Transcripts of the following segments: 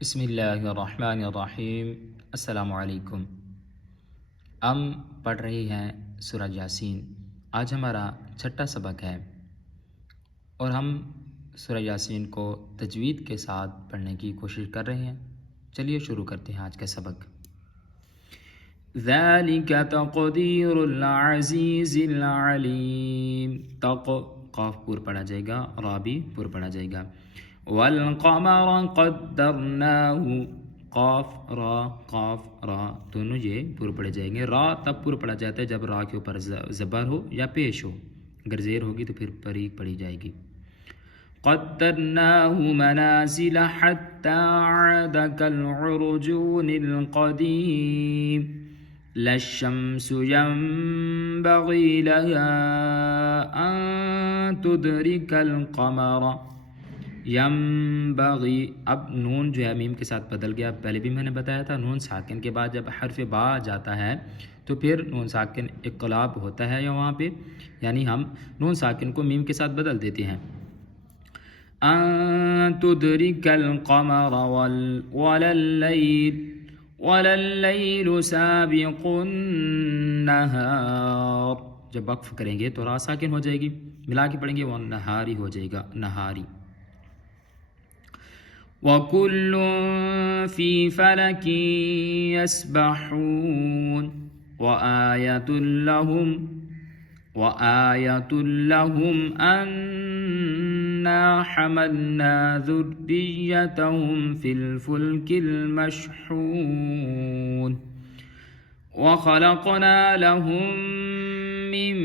बिस्मिल्लाहिर्रहमानिर्रहीम। अस्सलामुअलैकुम। हम पढ़ रहे हैं सूरह यासीन। आज हमारा छठा सबक है और हम सूरह यासीन को तजवीद के साथ पढ़ने की कोशिश कर रहे हैं। चलिए शुरू करते हैं आज का सबक। ज़ालिका तक़दीरुल अज़ीज़िल अलीम। क़ाफ पूर पढ़ा जाएगा, रा भी पूर पढ़ा जाएगा। वल क़मर क़द्दरनाहु, क़ाफ रा दोनों ये पूर पढ़े जाएंगे। रा तब पूर पढ़ा जाता है जब रा के ऊपर ज़बर हो या पेश हो। अगर ज़ेर होगी तो फिर बरीक पढ़ी जाएगी। क़द्दरनाहु मनाज़िल हत्ता अअद कल उर्जुनिल क़दीम। लश्शम्सु यंबग़ी लहा अन तुदरिकल क़मर यंबग़ी। अब नून जो है मीम के साथ बदल गया। पहले भी मैंने बताया था, नून साकिन के बाद जब हर्फ बा जाता है तो फिर नून साकिन इक़लाब होता है या वहाँ पे, यानी हम नून साकिन को मीम के साथ बदल देते हैं। अन तुदरिकल क़मर वलल्लैलु साबिक़ुन नहार। जब वक्फ करेंगे तो रा साकिन हो जाएगी, मिला के पढ़ेंगे वो नहारी हो जाएगा, नहारी। वकुल्लुन फ़ी फ़लकिन यस्बहून वआयतुल लहुम अन्ना हमलना ज़ुर्रिय्यतहुम फ़िल फ़ुल्किल मशहून वख़लक़ना लहुम मिन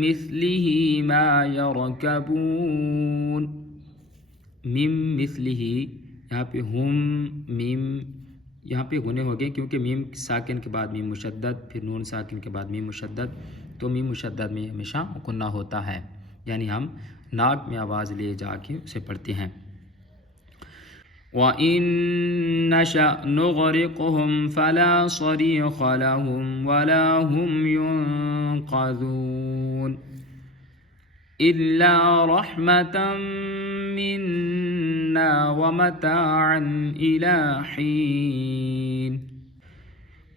मिस्लिही मा यरकबून। मिम मिस्लिही, यहाँ पे हुम मीम, यहाँ पे होने हो गए क्योंकि मीम साकिन के बाद मीम मुशद्दद, फिर नून साकिन के बाद मीम मुशद्दद, तो मीम मुशद्दद में हमेशा गुन्ना होता है, यानी हम नाक में आवाज़ ले जाके उसे पढ़ते हैं। व इन नशअ नुग़रिक़हुम फ़ला सरीख़ लहुम वला हुम युनक़ज़ून इल्ला रहमतम मिन्ना व मताअन इला हीन।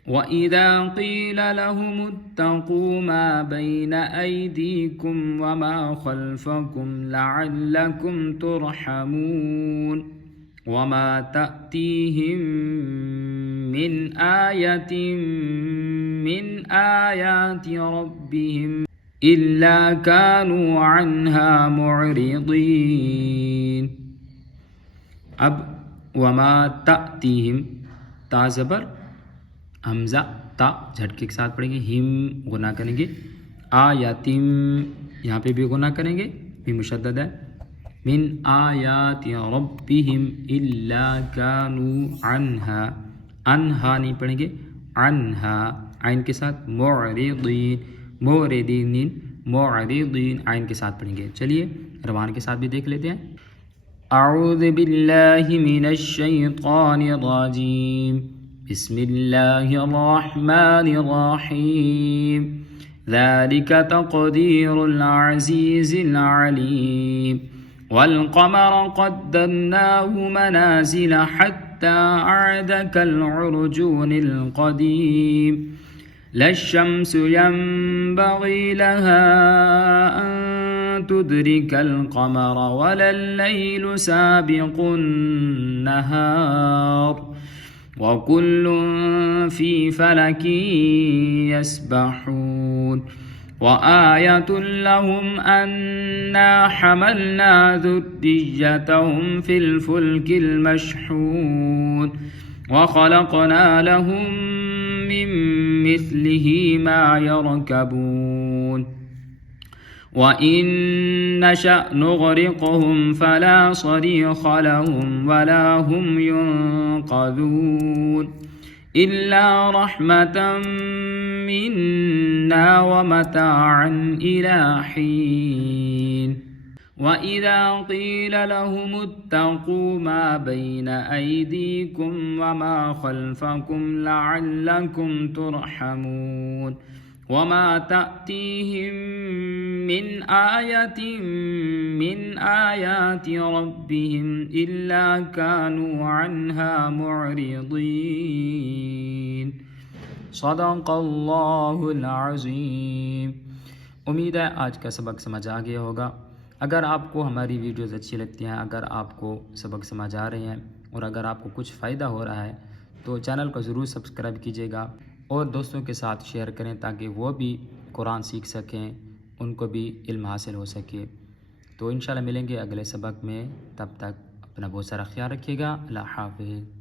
व इज़ा क़ील लहुमुत्तक़ू मा बैन अयदीकुम व मा ख़ल्फ़कुम लअल्लकुम तुरहमून व मा तअतीहिम मिन आयतिन मिन आयाति रब्बिहिम इल्ला कानू अन्हा मुअरिदीन। अब वमा तअतीहिम, ता ज़बर, हमज़ा ता झटके के साथ पढ़ेंगे, हिम गुना करेंगे, आयातिम यहाँ पे भी गुना करेंगे, भी मुशद्दद है। मिन आयाति रब्बिहिम इल्ला कानू अन्हा, अन्हा नहीं पढ़ेंगे, अन्हा आइन के साथ, मुअरिदीन मुअरिदीन आइन के साथ पढ़ेंगे। चलिए रवान के साथ भी देख लेते हैं। अऊज़ु बिल्लाहि मिनश शैतानिर रजीम। बिस्मिल्लाहिर्रहमानिर्रहीम। ज़ालिका तक़दीरुल अज़ीज़िल अलीम। वल क़मर क़द्दरनाहु मनाज़िल हत्ता अअद कल उर्जुनिल क़दीम। लश्शम्सु यंबग़ी लहा अन तुदरिकल क़मर वलल्लैलु साबिक़ुन नहार वकुल्लुन फ़ी फ़लकिन यस्बहून वआयतुल लहुम अन्ना हमलना ज़ुर्रिय्यतहुम फ़िल फ़ुल्किल मशहून वख़लक़ना लहुम मिन मिस्लिही मा यरकबून व इन नशअ नुग़रिक़हुम फ़ला सरीख़ लहुम वला हुम युनक़ज़ून इल्ला रहमतम मिन्ना व मताअन इला हीन। व इज़ा क़ील लहुमुत्तक़ू मा बैन अयदीकुम व मा ख़ल्फ़कुम लअल्लकुम तुरहमून वमा तातीहिम मिन आयतिन मिन आयाति रब्बिहिम इल्ला कानू अन्हा मुअरिदीन। सदक़ल्लाहुल अज़ीम। उम्मीद है आज का सबक समझ आ गया होगा। अगर आपको हमारी वीडियोज़ अच्छी लगती हैं, अगर आपको सबक समझ आ रहे हैं और अगर आपको कुछ फ़ायदा हो रहा है तो चैनल को ज़रूर सब्सक्राइब कीजिएगा और दोस्तों के साथ शेयर करें ताकि वो भी कुरान सीख सकें, उनको भी इल्म हासिल हो सके। तो इंशाल्लाह मिलेंगे अगले सबक में, तब तक अपना बहुत सारा ख्याल रखिएगा। अल्लाह हाफ़िज़।